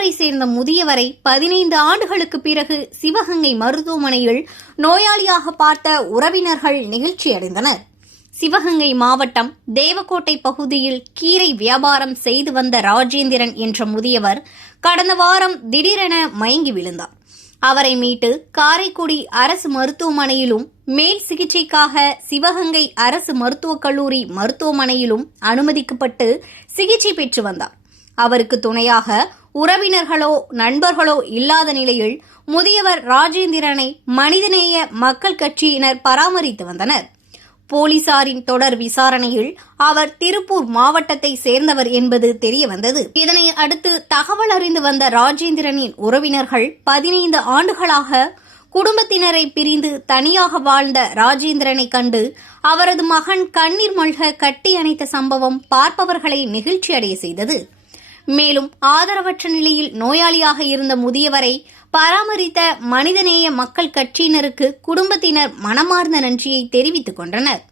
திருப்பூரை சேர்ந்த முதியவரை 15 ஆண்டுகளுக்கு பிறகு சிவகங்கை மருத்துவமனையில் நோயாளியாக பார்த்த உறவினர்கள் நெகிழ்ச்சியடைந்தனர். சிவகங்கை மாவட்டம் தேவக்கோட்டை பகுதியில் கீரை வியாபாரம் செய்து வந்த ராஜேந்திரன் என்ற முதியவர் கடந்த வாரம் திடீரென மயங்கி விழுந்தார். அவரை மீட்டு காரைக்குடி அரசு மருத்துவமனையிலும் மேல் சிகிச்சைக்காக சிவகங்கை அரசு மருத்துவக் கல்லூரி மருத்துவமனையிலும் அனுமதிக்கப்பட்டு சிகிச்சை பெற்று வந்தார். அவருக்கு துணையாக உறவினர்களோ நண்பர்களோ இல்லாத நிலையில் முதியவர் ராஜேந்திரனை மனிதநேய மக்கள் கட்சியினர் பராமரித்து வந்தனர். போலீசாரின் தொடர் விசாரணையில் அவர் திருப்பூர் மாவட்டத்தை சேர்ந்தவர் என்பது தெரியவந்தது. இதனை அடுத்து தகவல் அறிந்து வந்த ராஜேந்திரனின் உறவினர்கள் 15 ஆண்டுகளாக குடும்பத்தினரை பிரிந்து தனியாக வாழ்ந்த ராஜேந்திரனை கண்டு அவரது மகன் கண்ணீர் மல்க கட்டி அணைத்த சம்பவம் பார்ப்பவர்களை நெகிழ்ச்சியடைய செய்தது. மேலும் ஆதரவற்ற நிலையில் நோயாளியாக இருந்த முதியவரை பராமரித்த மனிதநேய மக்கள் கட்சியினருக்கு குடும்பத்தினர் மனமார்ந்த நன்றியை தெரிவித்துக் கொண்டனர்.